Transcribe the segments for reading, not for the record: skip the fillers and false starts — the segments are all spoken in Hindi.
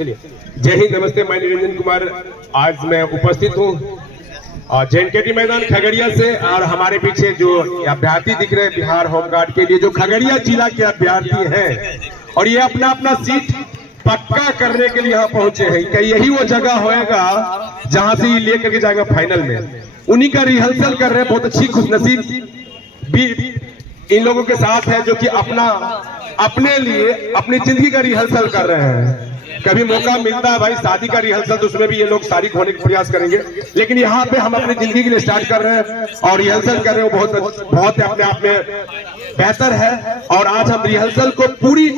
चलिए। जय हिंद, नमस्ते। मैं निरंजन कुमार आज मैं उपस्थित हूँ JNKT मैदान खगड़िया से, और हमारे पीछे जो अभ्यर्थी दिख रहे हैं बिहार होमगार्ड के लिए, जो खगड़िया जिला के अभ्यर्थी हैं, और ये अपना अपना सीट पक्का करने के लिए यहाँ पहुंचे हैं। क्या यही वो जगह होएगा जहां से ये लेकर के जाएगा फाइनल में? उन्हीं का रिहर्सल कर रहे हैं। बहुत अच्छी खुशनसीब भी इन लोगों के साथ है जो कि अपने लिए अपनी जिंदगी का रिहर्सल कर रहे हैं। कभी मौका मिलता है भाई शादी का रिहर्सल, तो उसमें भी ये लोग शादी होने का प्रयास करेंगे, लेकिन यहाँ पे हम अपनी जिंदगी के लिए स्टार्ट कर रहे हैं और रिहर्सल कर रहे हो। बहुत अपने आप में बेहतर है। और आज हम रिहर्सल को पूरी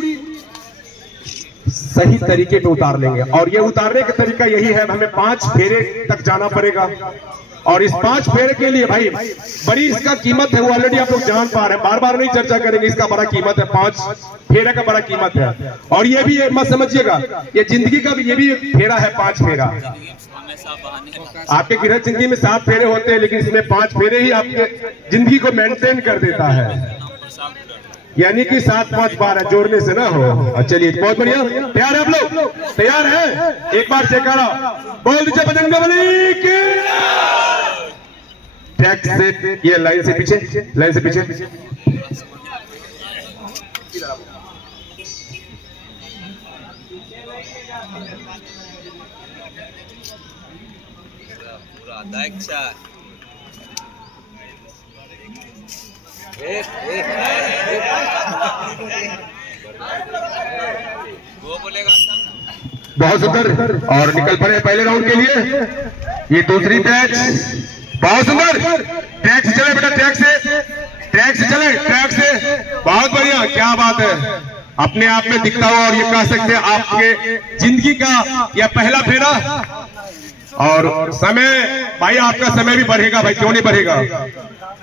सही तरीके पे उतार लेंगे, और ये उतारने का तरीका यही है, हमें 5 फेरे तक जाना पड़ेगा। और इस 5 फेरे के लिए भाई बड़ी इसका कीमत है, वो ऑलरेडी आप लोग जान पा रहे हैं, बार बार नहीं चर्चा करेंगे। इसका बड़ा कीमत है, 5 फेरे का बड़ा कीमत है। और ये भी मत समझिएगा, ये जिंदगी का भी ये भी फेरा है, 5 फेरा। आपके गृह जिंदगी में 7 फेरे होते हैं, लेकिन इसमें 5 फेरे ही आपके जिंदगी को मेंटेन कर देता है। यानी कि 7-5 12 जोड़ने से ना हो। चलिए, बहुत बढ़िया। तैयार है आप लोग? तैयार है? एक बार जयकारा बोल दीजिए बजरंगबली की। ट्रैक से ये लाइन से पीछे, लाइन से पीछे। बहुत सुंदर, और निकल पड़े पहले राउंड के लिए। ये दूसरी बैच, बहुत सुंदर। ट्रैक से चले बेटा, ट्रैक से चले, ट्रैक से। बहुत बढ़िया, क्या बात है। अपने आप में दिखता हुआ, और ये कह सकते हैं आपके जिंदगी का यह पहला फेरा। और समय भाई, आपका समय भी बढ़ेगा भाई, क्यों नहीं बढ़ेगा?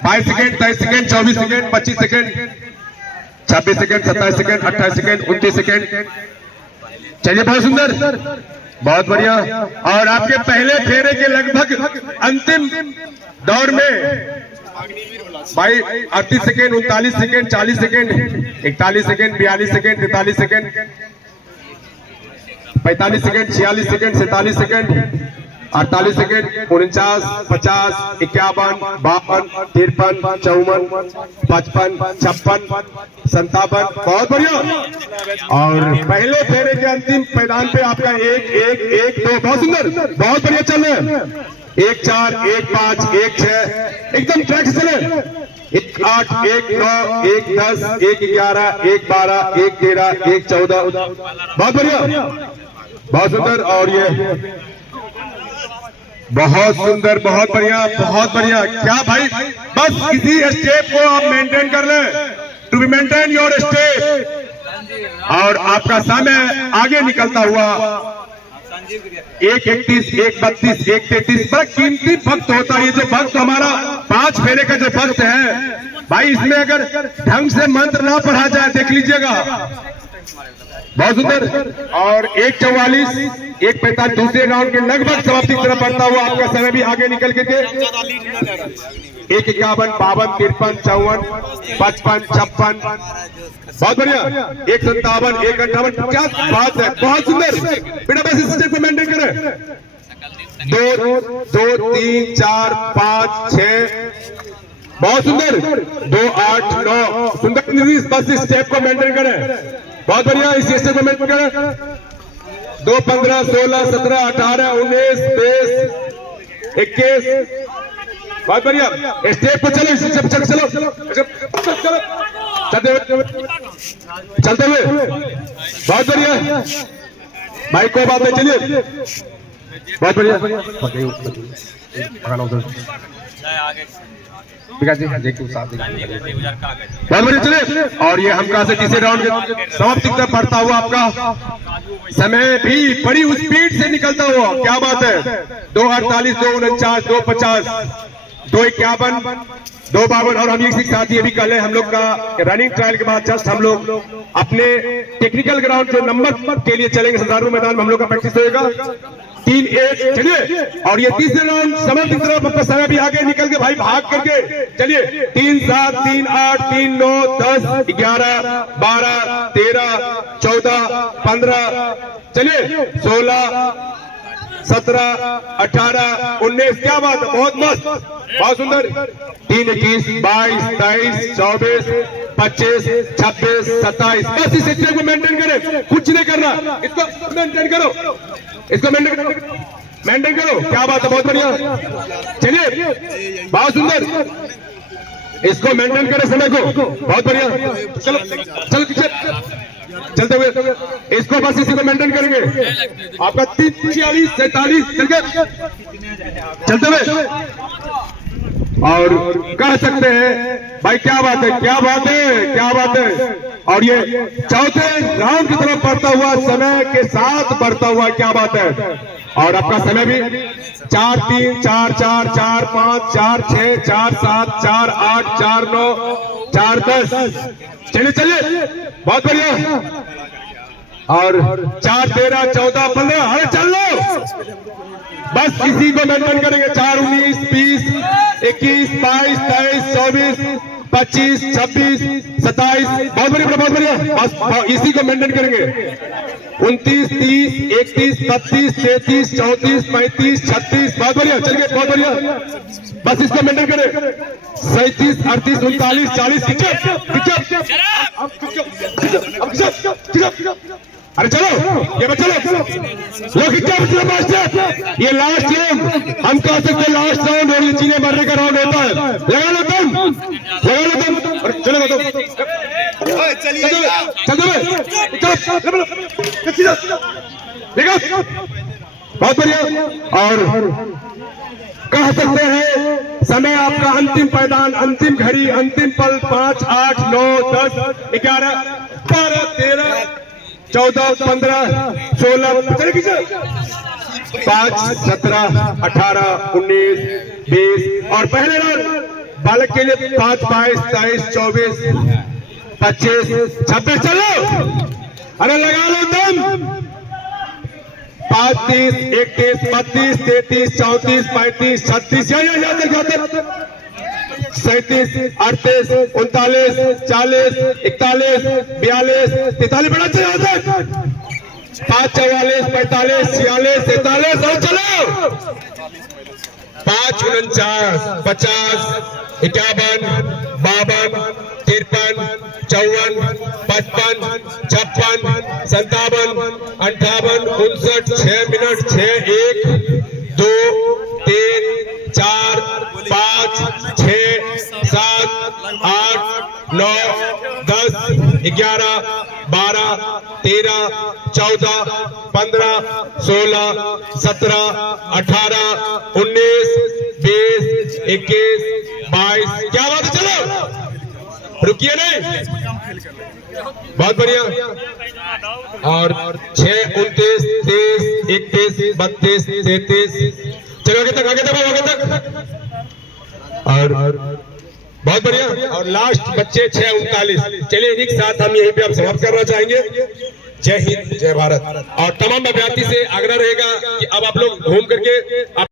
22 second, 23 second, 24 second, 25 second, 26 second, 27 second, 28 second, 29 second. चलिए, बहुत सुंदर, बहुत बढ़िया। और आपके पहले फेरे के लगभग अंतिम दौर में भाई 38 second, 39 second, 40 second, 41 second, 42 second, 43 second, 45 second, 46 second, 47 second, 48 second, 49, 50, 51, 52, 53, 54, 55, 56, 57। बहुत बढ़िया। और पहले फेरे के अंतिम मैदान पे आपका 1, 1, 1, 2। बहुत सुंदर, बहुत बढ़िया चल रहे हैं। 1, 4, 1, 5, 1, 6, एकदम ट्रैक से चले। 1, 8, 1, 9, 1, 10, 1, 11, 1, 12, 1, 13, 1, 14। बहुत बढ़िया, बहुत सुंदर। और ये बहुत सुंदर, बहुत बढ़िया, बहुत बढ़िया। क्या भाई, बस किसी स्टेप को आप मेंटेन कर लें, to be maintain your step. और आपका समय आगे निकलता हुआ 1:31, 1:32, 1:33। बड़ा कीमती वक्त होता है ये जो वक्त हमारा 5 फेरे का जो वक्त है भाई, इसमें अगर ढंग से मंत्र ना पढ़ा जाए, देख लीजिएगा। बहुत सुंदर। और 1:44, 1:45 दूसरे राउंड के लगभग समाप्ति की तरफ बढ़ता हुआ आपका समय भी आगे निकल के 1:51, 52, 53, 54, 55, 56। बहुत बढ़िया। 1:57, 1:58। क्या बात है, बहुत सुंदर बेटा। बस इस स्टेप को मेंटेन करें। 2, 2, 3, 4, 5, 6। बहुत सुंदर। 2, 8, 9। सुंदर। बस इस स्टेप को मेंटेन करें। बहुत बढ़िया, इस स्टेप को मेंटेन करें। 2, 15, 16, 17, 18, 19, 20, 21। बहुत बढ़िया। स्टेप पर चलो, चलते हुए। बहुत बढ़िया भाई, कोई बात नहीं। चलिए, बहुत बढ़िया। बहुत बढ़िया, चलिए। और ये हम कहा से तीसरे राउंड के समाप्ति तक बढ़ता हुआ आपका समय भी बड़ी स्पीड से निकलता हुआ। क्या बात है। 2:48, 2:49, 2:50, 2:51, 2:52। और हम एक साथ ये भी कल है, हम लोग का रनिंग ट्रायल के बाद जस्ट हम लोग अपने टेक्निकल ग्राउंड जो नंबर के लिए चलेंगे, 1000 मैदान में हम लोग का प्रैक्टिस होएगा। 3-1 चलिए। और ये तीसरे राउंड समर की तरफ आपका समय भी आगे निकल के भाई भाग करके चलिए। 3-7, 3-8, 3-9, 10, 11, 12, 13, 14, 15 चलिए 16, 17, 18, 19। क्या बात है, बहुत मस्त, बहुत सुंदर। 3, 21, 22, 23, 24, 25, 26, 27। बस इस सिस्टम को मेंटेन करें, कुछ नहीं करना, इसको मेंटेन करो, इसको मेंटेन करो। क्या बात है, बहुत बढ़िया। चलिए बहुत सुंदर, इसको मेंटेन करें समय को, बहुत बढ़िया। चलो चलो पीछे चलते हुए इसको बस इसी को मेंटेन करेंगे। आपका 30, 46, 47 चलते हुए। और कह सकते हैं भाई क्या बात है, क्या बात है, क्या बात है। और ये चौथे राउंड की तरफ बढ़ता हुआ, समय के साथ बढ़ता हुआ, क्या बात है। और आपका समय भी 4, 3, 4, 4, 4, 5, 4, 6, 4, 7, 4, 8, 4, 9, 4, 10 चलिए चलिए, बहुत बढ़िया। और 4, 13, 14, 15 अरे चल लो, बस इसी को मेंटेन करेंगे। 4, 19, 20, 21, 22, 23, 24, 25, 26, 27 बहुत बढ़िया, बहुत बढ़िया। बस इसी को मेंटेन करेंगे। 29, 30, 31, 32, 33, 34, 35, 36 बहुत बढ़िया, चलिए बहुत बढ़िया। बस इसको मेंटेन करें। 37, 38, 39, 40 अरे चलो ये चलो ये लास्ट राउंड, हम कह सकते हैं लास्ट राउंड और ये चीने मरने का राउंड होता है। लगा लो तुम, लगा लो तुम। अरे चलो बहुत बढ़िया। और कह सकते हैं समय आपका अंतिम पैदान, अंतिम घड़ी, अंतिम पल 5, 8, 9, 10, 11, 12, 13, 14, 15, 16 5, 17, 18, 19, 20 और पहले राउंड बालक के लिए 5, 22, 23, 24, 25, 26 चलो। अरे लगा लो तुम। 5, 30, 31, 32, 33, 34, 35, 36 जाते 37, 38, 39, 40, 41, 42, 43 बड़ा चाहिए होता है। 5, 44, 45, 46, 47 और चलो। 5, 49, 50, 51, 52, 53, 54, 55, 56, 57, 58, 59, 6 मिनट, 6, 1, 2, 3, 4, 5, 6, 7, 8, 9, 10, 11, 12, 13, 14, 15, 16, 17, 18, 19, 20, 21, 22 क्या बात है, चलो रुकिए नहीं, बहुत बढ़िया। और 6, 29, 30, 31, 32, 33 चलो आगे तक, आगे तक, आगे तक। और बहुत बढ़िया। और लास्ट बच्चे 6, 39 चलिए एक साथ हम यहीं पे अब समाप्त करना चाहेंगे। जय हिंद, जय भारत। और तमाम अभ्यर्थी से आग्रह रहेगा कि अब आप लोग घूम करके